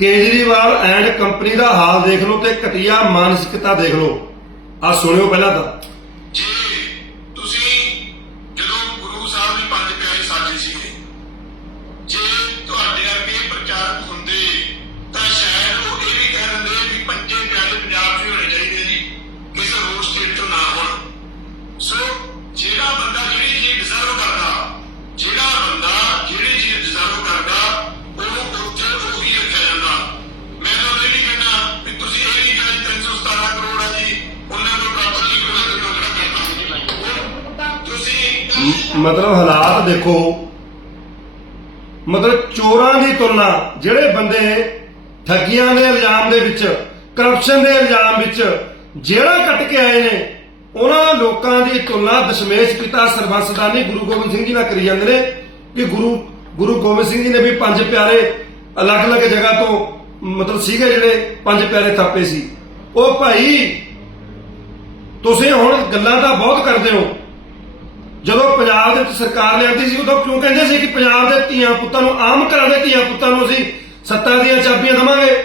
Kejriwal and company ਦਾ ਹਾਲ ਦੇਖ ਲਓ ਤੇ ਘਟੀਆ ਮਾਨਸਿਕਤਾ ਦੇਖ ਲਓ। ਆ ਸੁਣਿਓ ਪਹਿਲਾਂ ਤਾਂ। ਮਤਲਬ ਹਾਲਾਤ ਦੇਖੋ। ਮਤਲਬ ਚੋਰਾਂ ਦੀ ਤੁਲਨਾ, ਜਿਹੜੇ ਬੰਦੇ ਠੱਗੀਆਂ ਦੇ ਇਲਜ਼ਾਮ ਦੇ ਵਿੱਚ ਕਰਪਸ਼ਨ ਦੇ ਇਲਜ਼ਾਮ ਵਿੱਚ ਜਿਹੜਾ ਕੱਟ ਕੇ ਆਏ ਨੇ, ਉਹਨਾਂ ਲੋਕਾਂ ਦੀ ਤੁਲਨਾ ਦਸ਼ਮੇਸ਼ ਪਿਤਾ ਸਰਬੰਸਦਾਨੀ ਗੁਰੂ ਗੋਬਿੰਦ ਸਿੰਘ ਜੀ ਨਾਲ ਕਰੀ ਜਾਂਦੇ ਨੇ ਕਿ ਗੁਰੂ ਗੁਰੂ ਗੋਬਿੰਦ ਸਿੰਘ ਜੀ ਨੇ ਵੀ ਪੰਜ ਪਿਆਰੇ ਅਲੱਗ-ਅਲੱਗ ਜਗ੍ਹਾ ਤੋਂ ਮਤਲਬ ਸੀਗੇ ਜਿਹੜੇ ਪੰਜ ਪਿਆਰੇ ਥਾਪੇ ਸੀ। ਉਹ ਭਾਈ, ਤੁਸੀਂ ਹੁਣ ਗੱਲਾਂ ਤਾਂ ਬਹੁਤ ਕਰਦੇ ਹੋ। ਜਦੋਂ ਪੰਜਾਬ ਦੇ ਵਿੱਚ ਸਰਕਾਰ ਲਿਆਂਦੀ ਸੀ, ਉਦੋਂ ਕਿਉਂ ਕਹਿੰਦੇ ਸੀ ਕਿ ਪੰਜਾਬ ਦੇ ਧੀਆਂ ਪੁੱਤਾਂ ਨੂੰ ਆਮ ਘਰਾਂ ਦੇ ਧੀਆਂ ਪੁੱਤਾਂ ਨੂੰ ਅਸੀਂ ਸੱਤਾ ਦੀਆਂ ਚਾਬੀਆਂ ਦਵਾਂਗੇ?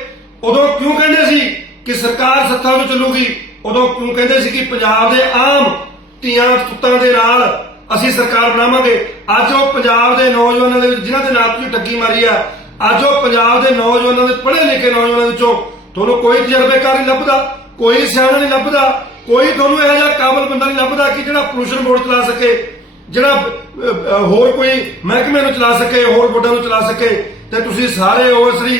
ਉਦੋਂ ਕਿਉਂ ਕਹਿੰਦੇ ਸੀ ਕਿ ਸਰਕਾਰ ਸੱਤਾ ਨੂੰ ਚੱਲੂਗੀ? ਉਦੋਂ ਕਿਉਂ ਕਹਿੰਦੇ ਸੀ ਕਿ ਪੰਜਾਬ ਦੇ ਆਮ ਧੀਆਂ ਪੁੱਤਾਂ ਦੇ ਨਾਲ ਅਸੀਂ ਸਰਕਾਰ ਬਣਾਵਾਂਗੇ? ਅੱਜ ਉਹ ਪੰਜਾਬ ਦੇ ਨੌਜਵਾਨਾਂ ਦੇ ਜਿਨ੍ਹਾਂ ਦੇ ਨਾਲ ਤੁਸੀਂ ਠੱਗੀ ਮਾਰੀ ਆ, ਅੱਜ ਉਹ ਪੰਜਾਬ ਦੇ ਨੌਜਵਾਨਾਂ ਦੇ ਪੜ੍ਹੇ ਲਿਖੇ ਨੌਜਵਾਨਾਂ ਵਿੱਚੋਂ ਤੁਹਾਨੂੰ ਕੋਈ ਤਜਰਬੇਕਾਰ ਨਹੀਂ ਲੱਭਦਾ, ਕੋਈ ਸਿਆਣਾ ਨਹੀਂ ਲੱਭਦਾ। ਕੋਈ ਤੁਹਾਨੂੰ ਇਹੋ ਜਿਹਾ ਕਾਬਲ ਬੰਦਾ ਨਹੀਂ ਲੱਭਦਾ ਕਿ ਜਿਹੜਾ ਪੋਲੂਸ਼ਨ ਬੋਰਡ ਚਲਾ ਸਕੇ, ਜਿਹੜਾ ਹੋਰ ਕੋਈ ਮਹਿਕਮੇ ਨੂੰ ਚਲਾ ਸਕੇ, ਹੋਰ ਬੋਰਡਾਂ ਨੂੰ ਚਲਾ ਸਕੇ, ਤੇ ਤੁਸੀਂ ਸਾਰੇ ਓਵਰਸਰੀ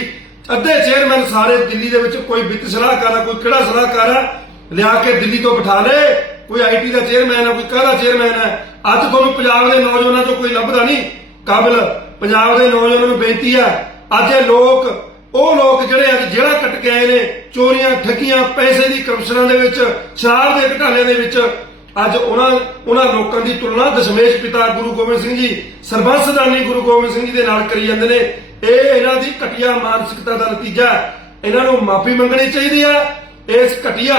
ਅੱਧੇ ਚੇਅਰਮੈਨ ਸਾਰੇ ਦਿੱਲੀ ਦੇ ਵਿੱਚ ਕੋਈ ਵਿੱਤ ਸਲਾਹਕਾਰ ਆ, ਕੋਈ ਕਿਹੜਾ ਸਲਾਹਕਾਰ ਆ, ਲਿਆ ਕੇ ਦਿੱਲੀ ਤੋਂ ਬਿਠਾ ਲੇ, ਕੋਈ ਆਈਟੀ ਦਾ ਚੇਅਰਮੈਨ ਆ, ਕੋਈ ਕਾਹਦਾ ਚੇਅਰਮੈਨ ਹੈ ਅੱਜ ਤੁਹਾਨੂੰ ਪੰਜਾਬ ਦੇ ਨੌਜਵਾਨਾਂ ਚੋਂ ਕੋਈ ਲੱਭਦਾ ਨਹੀਂ, ਕਾਬਲ ਪੰਜਾਬ ਦੇ ਨੌਜਵਾਨਾਂ ਨੂੰ ਬੇਨਤੀ ਆ, ਅੱਜ ਇਹ ਲੋਕ, ਉਹ ਲੋਕ ਜਿਹੜੇ ਅੱਜ ਜਿਹੜਾ ਕੱਟ ਆਏ ਨੇ, ਚੋਰੀਆਂ, ਠੱਗੀਆਂ, ਪੈਸੇ ਦੀ ਕਰਪਸ਼ਨਾਂ ਦੇ ਵਿੱਚ, ਸ਼ਰਾਬ ਦੇ ਘਟਾਲਿਆਂ ਦੇ ਵਿੱਚ। ਅੱਜ ਉਹਨਾਂ ਉਹਨਾਂ ਲੋਕਾਂ ਦੀ ਤੁਲਨਾ ਦਸ਼ਮੇਸ਼ ਪਿਤਾ ਗੁਰੂ ਗੋਬਿੰਦ ਸਿੰਘ ਜੀ ਸਰਬੰਸਦਾਨੀ ਗੁਰੂ ਗੋਬਿੰਦ ਸਿੰਘ ਜੀ ਦੇ ਨਾਲ ਕਰੀ ਜਾਂਦੇ ਨੇ। ਇਹ ਇਹਨਾਂ ਦੀ ਘਟੀਆ ਮਾਨਸਿਕਤਾ ਦਾ ਨਤੀਜਾ ਇਹਨਾਂ ਨੂੰ ਮਾਫੀ ਮੰਗਣੀ ਚਾਹੀਦੀ ਹੈ ਇਸ ਘਟੀਆ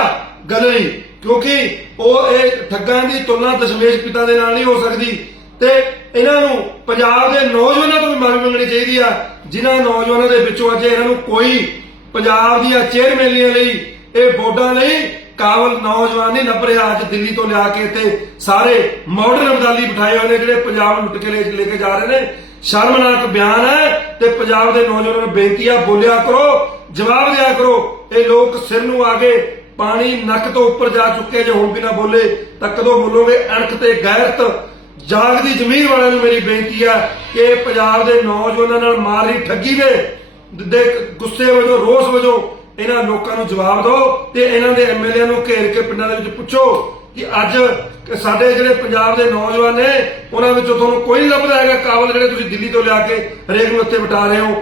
ਗੱਲ ਲਈ, ਕਿਉਂਕਿ ਉਹ ਇਹ ਠੱਗਾਂ ਦੀ ਤੁਲਨਾ ਦਸ਼ਮੇਸ਼ ਪਿਤਾ ਦੇ ਨਾਲ ਨਹੀਂ ਹੋ ਸਕਦੀ। ਤੇ ਇਹਨਾਂ ਨੂੰ ਪੰਜਾਬ ਦੇ ਨੌਜਵਾਨਾਂ ਤੋਂ ਵੀ ਮਾਫੀ ਮੰਗਣੀ ਚਾਹੀਦੀ ਆ, ਜਿਨ੍ਹਾਂ ਨੌਜਵਾਨਾਂ ਦੇ ਵਿੱਚੋਂ ਅੱਜ ਇਹਨਾਂ ਨੂੰ ਕੋਈ ਪੰਜਾਬ ਦੀਆਂ ਚੇਅਰਮੈਨੀਆਂ ਲਈ ਇਹ ਬੋਰਡਾਂ ਲਈ ਕਾਬਲ ਨੌਜਵਾਨ ਨਹੀਂ ਲੱਭ ਰਿਹਾ। ਅੱਜ ਦਿੱਲੀ ਤੋਂ ਲਿਆ ਕੇ ਇੱਥੇ ਸਾਰੇ ਮਾਡਰਨ ਅਬਦਾਲੀ ਬਿਠਾਏ ਹੋਏ ਨੇ ਜਿਹੜੇ ਪੰਜਾਬ ਨੂੰ ਲੁੱਟ ਕੇ ਲੈ ਕੇ ਜਾ ਰਹੇ ਨੇ। ਸ਼ਰਮਨਾਕ ਬਿਆਨ ਹੈ ਤੇ ਪੰਜਾਬ ਦੇ ਨੌਜਵਾਨਾਂ ਨੂੰ ਬੇਨਤੀ ਆ, ਬੋਲਿਆ ਕਰੋ, ਜਵਾਬ ਦਿਆ ਕਰੋ। ਇਹ ਲੋਕ ਸਿਰ ਨੂੰ ਆ ਕੇ ਪਾਣੀ ਨੱਕ ਤੋਂ ਉੱਪਰ ਜਾ ਚੁੱਕੇ ਜੇ ਹੁਣ ਵੀ ਨਾ ਬੋਲੇ, ਤਾਂ ਕਦੋਂ ਬੋਲੋਗੇ? ਅਣਖ ਤੇ ਗੈਰਤ ਜਾਗਦੀ ਜ਼ਮੀਰ ਵਾਲਿਆਂ ਨੂੰ ਮੇਰੀ ਬੇਨਤੀ ਆ ਕਿ ਇਹ ਪੰਜਾਬ ਦੇ ਨੌਜਵਾਨਾਂ ਨਾਲ ਮਾਰ ਮਾਰੀ ਠੱਗੀ ਦੇ ਦੇ ਗੁੱਸੇ ਵਜੋਂ, ਰੋਸ ਵਜੋਂ ਇਹਨਾਂ ਲੋਕਾਂ ਨੂੰ ਜਵਾਬ ਦਿਓ ਤੇ ਇਹਨਾਂ ਦੇ ਐਮਐਲਏ ਨੂੰ ਘੇਰ ਕੇ ਪਿੰਡਾਂ ਦੇ ਵਿੱਚ ਪੁੱਛੋ ਕਿ ਅੱਜ ਸਾਡੇ ਜਿਹੜੇ ਪੰਜਾਬ ਦੇ ਨੌਜਵਾਨ ਨੇ, ਉਹਨਾਂ ਵਿੱਚੋਂ ਤੁਹਾਨੂੰ ਕੋਈ ਨਹੀਂ ਲੱਭਦਾ ਹੈਗਾ ਕਾਬਲ ਜਿਹੜੇ ਤੁਸੀਂ ਦਿੱਲੀ ਤੋਂ ਲਿਆ ਕੇ ਹਰੇਕ ਨੂੰ ਉੱਥੇ ਬਿਠਾ ਰਹੇ ਹੋ।